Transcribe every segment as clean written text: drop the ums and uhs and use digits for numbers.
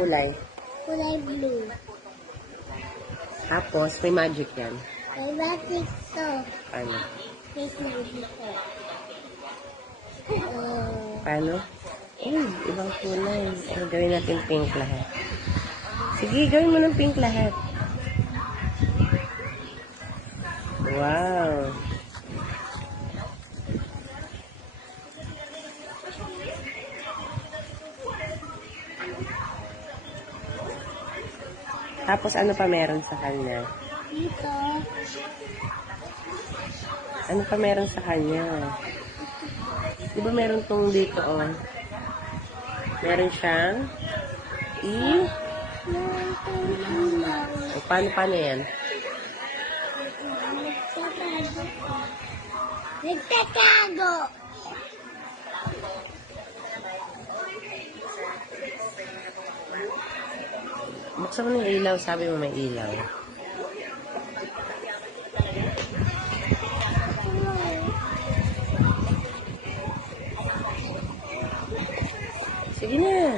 kulay? Kulay blue. Tapos, may magic yan. May magic to. Ano? May magic to. Paano? Ibang kulay. Gawin natin pink lahat. Sige, gawin mo ng pink lahat. Wow. Tapos, ano pa meron sa kanya? Dito. Ano pa meron sa kanya? Di ba meron tong dito, oh? Meron siyang O, paano yan? Nagtatago. Buksan mo ng ilaw, sabi mo may ilaw. Sige na.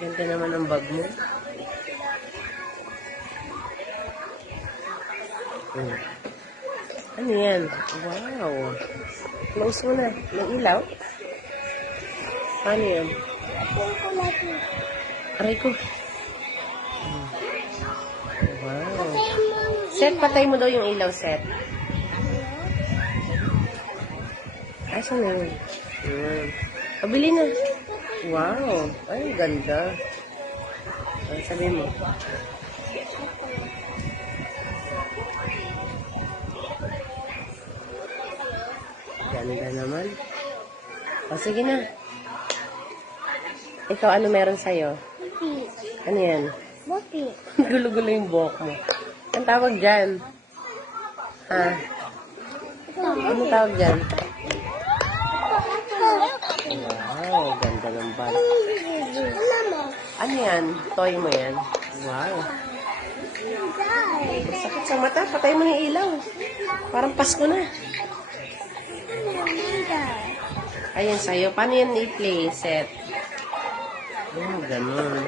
Ganda naman ang bag mo. Ano yan? Wow. Close mo na. May ilaw? Ano yan? Aray ko. Wow. Set, patay mo daw yung ilaw, set. Asan na yun? Pabili na. Wow. Ay, ganda. Ano sabihin mo? Ganda naman. O, sige na. Ikaw, ano meron sa'yo? Buti. Ano yan? Buti. Gulo-gulo yung buhok mo. Ang tawag dyan? Ha? Ano tawag dyan? Wow, ganda ng bag. Ano yan? Toy mo yan? Wow. Sakit sa mata. Patay mo ng ilaw. Parang Pasko na. Ayan sa'yo. Paano yan i-play set? Oh, ganun.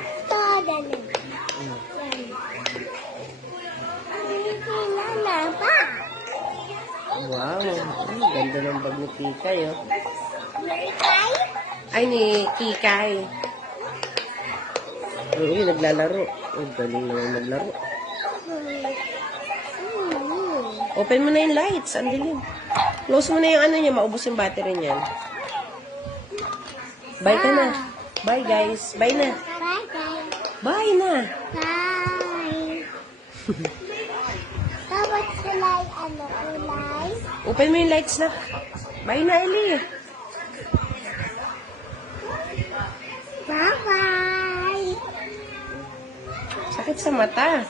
Wow. Ganda ng bag ni Kikay, oh. Ay, ni Kikay. Oo, naglalaro. Oh, galing naman maglaro. Open mo na yung lights. Ang dilim. Close mo na yung ano niya. Maubos yung battery niyan. Bye ka na. Bye, guys. Bye na. Bye, guys. Bye na. Bye. Dapat kulay, kulay? Open mo yung lights na. Bye na, Eli. Bye-bye. Sakit sa mata.